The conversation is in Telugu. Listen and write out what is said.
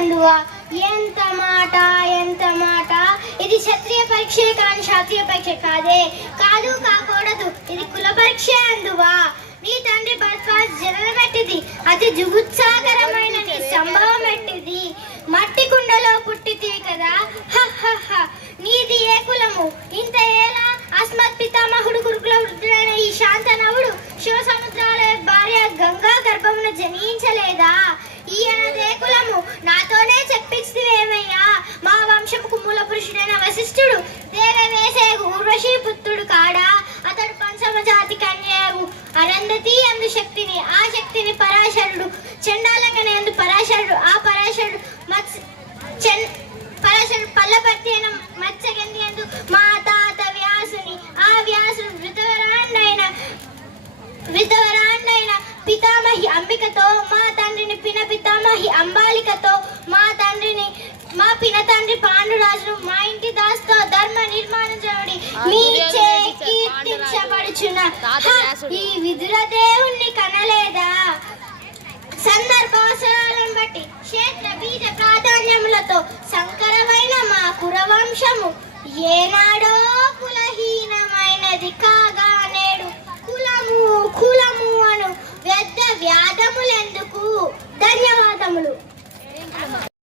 కండువా. ఎంత మాట, ఎంత మాట. ఇది క్షత్రియ పరీక్షే కానీ శాస్త్రీయ పరీక్ష కాదే. కాదు, కాకూడదు. ఇది కుల పరీక్ష అందువా. నీ తండ్రి భరద్వాజ్ జననం ఎట్టిది, అతి జుగుత్సాకరమైన నీ సంభవం ఎట్టిది. మట్టి కుండలో పుట్టితివి కదా. నీది ఏ కులము, ఇంత ఏలా. అస్మత్ పితామహుడు గురుకుల వృద్ధుడైన ఈ శాంతనవుడు శివ సముద్రాల భార్య గంగా గర్భమున జనించలేదా. ఈయనదే కులము, నాతోనే చెప్పించివేమయ్యా. మా వంశముకు మూల పురుషుడైన వశిష్ఠుడు దేవవేసే ఊర్వశీ పుత్రుడు కాడా. అతడు పంచమ జాతి కన్యావు అరంధతి అందు శక్తిని, ఆ శక్తిని పరాశరుడు. చండాలంగనే అందు పరాశరుడు, ఆ పరాశరుడు పరాశరుడు పల్లపర్తి అయిన మత్స్యగంధి అందు మా తాత వ్యాసుని, ఆ వ్యాసుడు వృతవరాండైన పితామహి అంబికతో, మా తండ్రిని పిన పితామహి అంబాలికతో, మా పిన తండ్రి పాండురాజును, మా ఇంటి దాస్తో ధర్మ నిర్మాణజనుడి మీచే కీర్తించబడుచున్న ఈ విదుర దేవుణ్ణి కనలేదా. సందర్భావసరాలను బట్టి క్షేత్ర బీజ ప్రాధాన్యములతో సంకరమైన మా కురవంశము ఏనాడో కులహీనమైనది కాగా